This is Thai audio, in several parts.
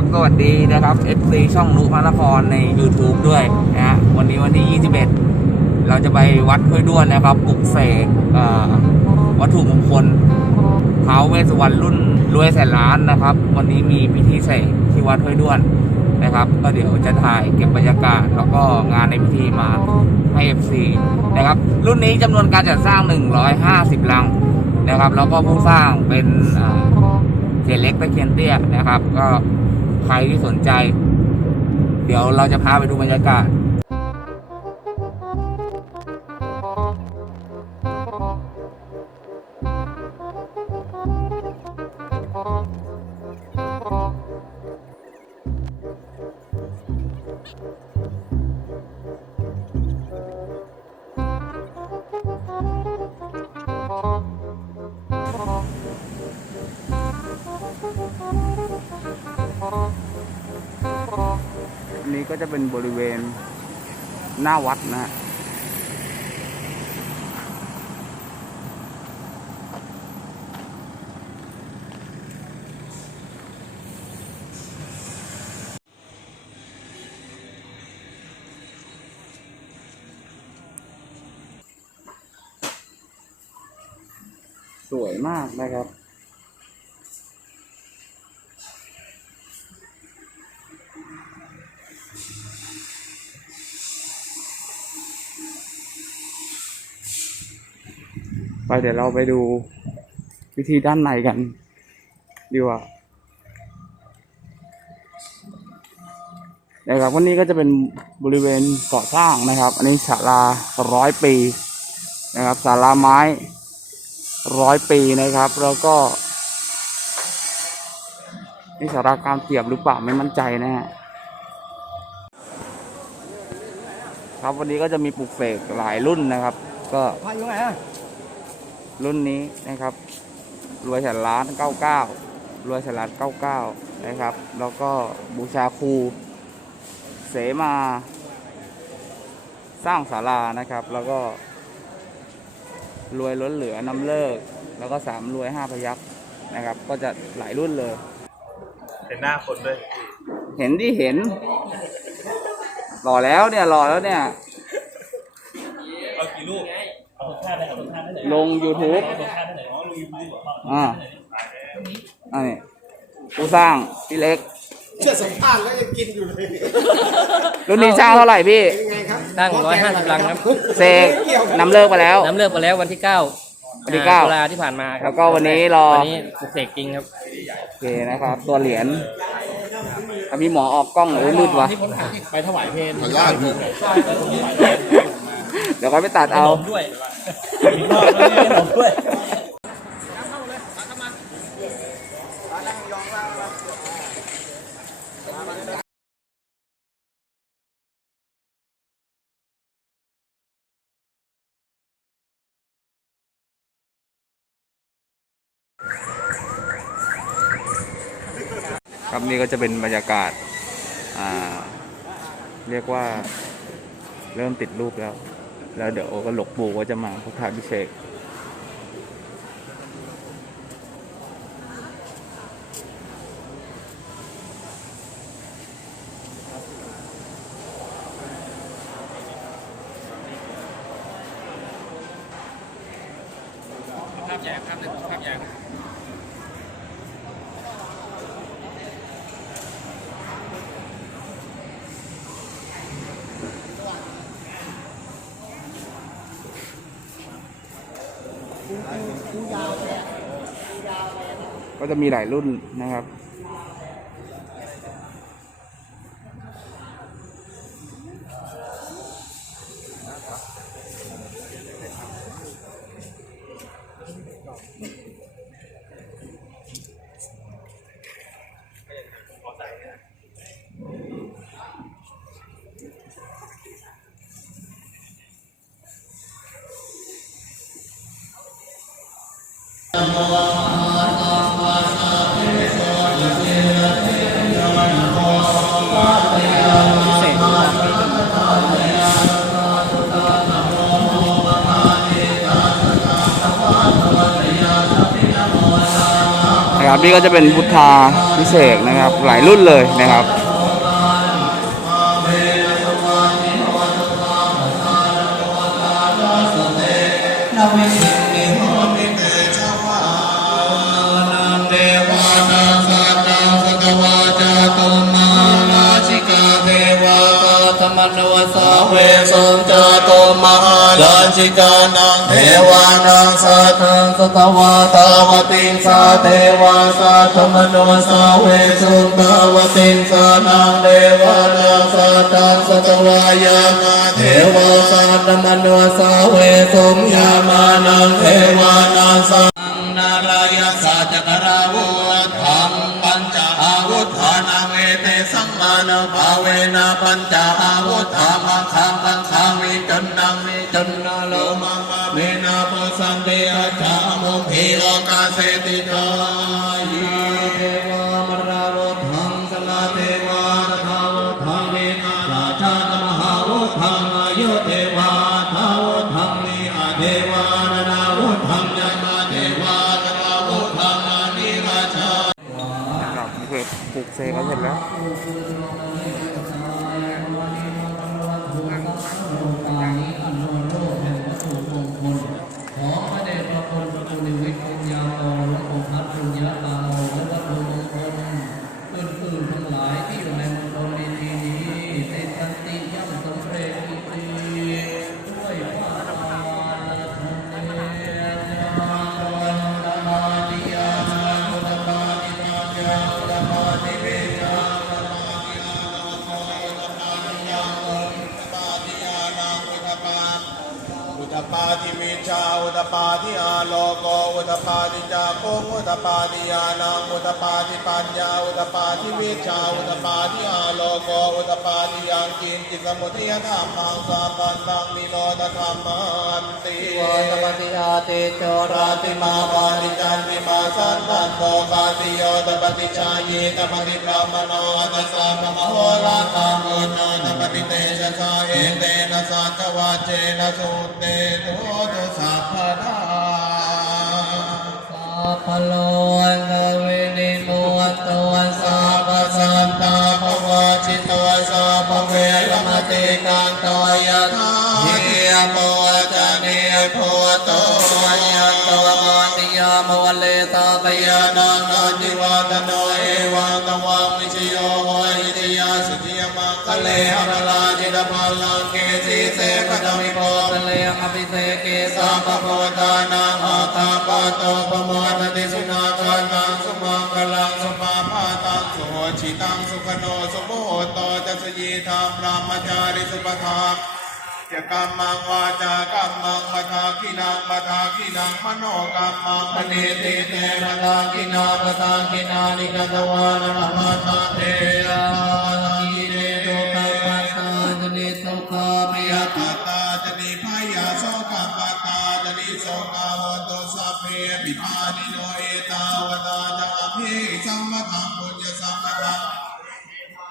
ับสวัสดีนะครับ FC ช่องนุพระนครใน YouTube ด้วยนะฮะวันนี้วันที่ 21 เราจะไปวัดห้วยด้วนนะครับปลุกเสกวัตถุมงคลท้าเวสวรรณรุ่นรวยแสนล้านนะครับ วันนี้มีพิธีเสกที่วัดห้วยด้วนนะครับ ก็เดี๋ยวจะถ่ายเก็บบรรยากาศ แล้วก็งานในพิธีมาให้ FC นะครับ รุ่นนี้จำนวนการจัดสร้าง 150 ลังนะครับ แล้วก็ผู้สร้างเป็นเขียนเล็กตะเคียนเตี้ยนะครับ ก็ ใครที่สนใจ เดี๋ยวเราจะพาไปดูบรรยากาศ นี้ก็จะเป็นบริเวณหน้าวัดนะฮะสวยมากนะครับ เดี๋ยวเราไปดูวิธีด้านในกัน ดีกว่านะครับวันนี้ก็จะเป็นบริเวณก่อสร้างนะครับ อันนี้ศาลาร้อยปีนะครับศาลาไม้ร้อยปีนะครับ แล้วก็นี่ศาลาการเสียบหรือเปล่าไม่มั่นใจนะฮะครับวันนี้ก็จะมีปลูกเสกหลายรุ่นนะครับ ก็พาอยู่ไหนอะ รุ่นนี้นะครับ รวยแสนล้าน99รวยแสนล้าน99นะครับ แล้วก็บูชาครูเสมา สร้างศาลานะครับ แล้วก็ รวยล้นเหลือนำเลิก แล้วก็สามรวยห้าพยักนะครับ ก็จะหลายรุ่นเลยเป็นหน้าคนด้วย เห็นที่เห็นหล่อแล้วเนี่ยหล่อแล้วเนี่ย เอากี่ลูกเอาคนท่าได้เอาคนท่าได้เลยลง YouTube เอาคนท่าได้เลยอ๋อลุยลุยอ่าอันนี้ผู้สร้างพี่เล็กเชื่อสัมภาษณ์แล้วยังกินอยู่เลยรุ่นนี้สร้างเท่าไหร่พี่เป็นไงครับตั้งร้อยห้าสิบลังครับเสกนำเลิกไปแล้ว น้ำเลิกไปแล้ววันที่เก้าวันที่เก้า ตุลาที่ผ่านมาครัแล้วก็วันนี้รอ วันนี้ปลุกเสกจริงครับโอเคนะครับ ตัวเหรียญถ้ามีหมอออกกล้องหรือมืดวะ ไปถวายเพลขออนุญาตพี่ เดี๋ยวค่อยไปตัดเอาด้วยมีนอกแล้วมีขนมด้วยครับนี่ก็จะเป็นบรรยากาศอ่าเรียกว่าเริ่มติดรูปแล้ว แล้วเดี๋ยวก็หลกปูก็จะมาพุทธาพิเศษกก็ จะมีหลายรุ่นนะครับ นะครับนี่ก็จะเป็นพุทธาพิเศษนะครับ หลายรุ่นเลยนะครับเวสัตตาสกวาจาตุมาราชิกาเทวาคาธราชิกานังเทวานังสัตตัง สกวาตาวติงสาเทวาสัตธรรมนวสาเวสุนตาวติงสานังเทวานังสัตตังสกวายามาเทวาสัตธรรมนวสาเวสุมยามานังเทวานังสัตนารายสัจกราวุธรรมปัญจอาวุธานังเอเตสัมมานาภาเวนะปัญจอาวุธามังคังมังคังวิจนนังวิจนนาโลมังมาเมนาปสังเทวาตถาวุธังเวนาราชาตมหาวุธังอา ยุเทวาทาวุธังนิอาเทวานานาวุธังยามาเทวาตถาวุธังอานิราชา นะครับนี่คือปลูกเสกแล้วเสร็จแล้ว อุตปาทิอาโลโกอุตปาทิจาโกอุตปาทิญาณังอุตปาทิปัญญาอุตปาทิวิชาอุตปาทิอาโลโกอุตปาทิยังกินจิตสมุทัยธรรมังสัมปันตังนิโรธธรรมันติวาตปฏิอาเตโจราติมาปาริจันติมาสันตันโตกาติโยตปฏิชายีตปฏิพรามโนตัตสสะมโหราตามุโนตปฏิเตชะสาเอเต สัจวาเจนะสุเตโตตุสัพพะาสัพพโลกเวนิโมตัวสัพพสันตาภวะจิตวสัพพเวรมติกันตยะเฮียโมจะเนโพโตยันตวมาติยามวเลตาปยานังอจิวาตโนเอวังตวังวิชโยโหิติยาสุจิยมังคะเลหรลาจิตพัลลังเกาพาตังสุโหชิตังสุขโนสุโมโตจัสยีธรรมรามจาริสุปทาจะกรรมังวาจากรรมังมัทาคินังมัทาคินังมโนกรรมังปณิติเตมัทาคินามัทาคินานิกตวานรมัตเตระกิ กามิยตตาจนิพยาโสกัปปะตาจนิโสกาวตุสัพเพปิปานิโนเอตาวตาจาภิสัมมาทังปุญญสัมปทัง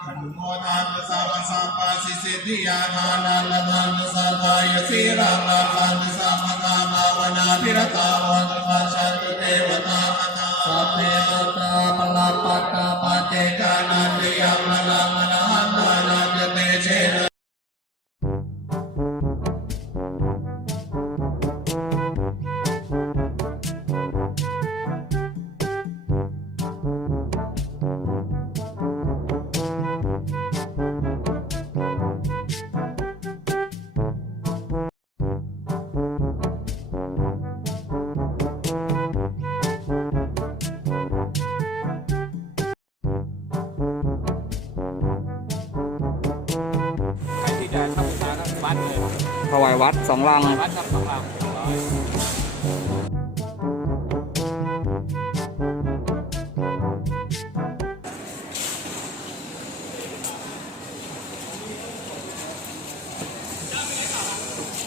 อนุโมทานสัพพสัพพสิสิทธิยาทานันละทันสัทายสีรังนาคันสัมมกามาวนาพิรตาวันปัจจันตุเทวตาตาสัพเพตตาปลาปัตตาปเจกา วายวัดสองลัง วัดครับของเรา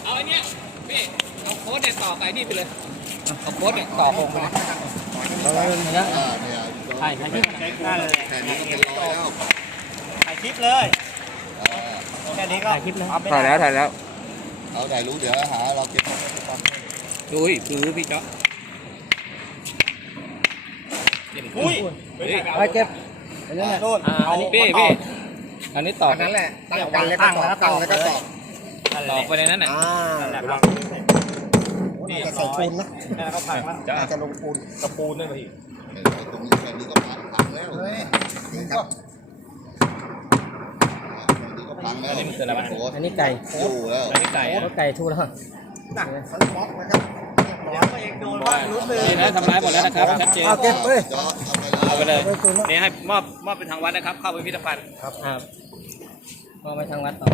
เอาไอ้เนี้ยพี่เอาโค้ดเนี่ยต่อไปนี่ไปเลยเอาโค้ดเนี่ยต่อโครงไปเลยถ่ายถ่ายคลิปได้เลยถ่ายคลิปเลยแค่นี้ก็ถ่ายคลิปเลยถ่ายแล้วถ่ายแล้ว เอาถ่ายรู้เดี๋ยวหาเราเก็บอุ้ยคือพี่จ๊ออุ้ยไปเก็บโน่นอ่าอันนี้พี่พี่อันนี้ตอกนั่นแหละตั้งกันแล้วก็ต่อตั้งแล้วก็ต่อตอกไปในนั้นน่ะอ่าระวังนี่ใส่ปูนนะแล้วก็ผักแล้วจะลงปูนกระปูนด้วยพี่ตรงนี้แค่นี้ก็พังพังแล้วเฮ้ยนี่ครับนี่ก็พังแล้ว อันนี้มัน คืออะไรวะโอ้อันนี้ไก่อยู่แล้วอันนี้ไก่อะไก่ทูแล้วน่ะเขาบล็อกนะครับเดี๋ยวตัวเองโดนว่ารู้สึกนี่นะทำร้ายหมดแล้วนะครับชัดเจนเอาเก็บเว้ยจอดเอาไปเลยเอาไปเลยนี่ให้มอบมอบเป็นทางวัดนะครับ เข้าไปพิพิธภัณฑ์ครับครับมอบไปทางวัดต่อ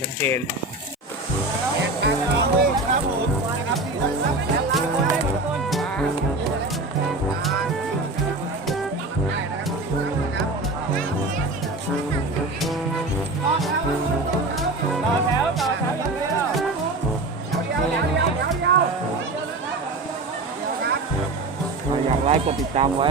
ชัดเจน อยากไลค์กดติดตามไว้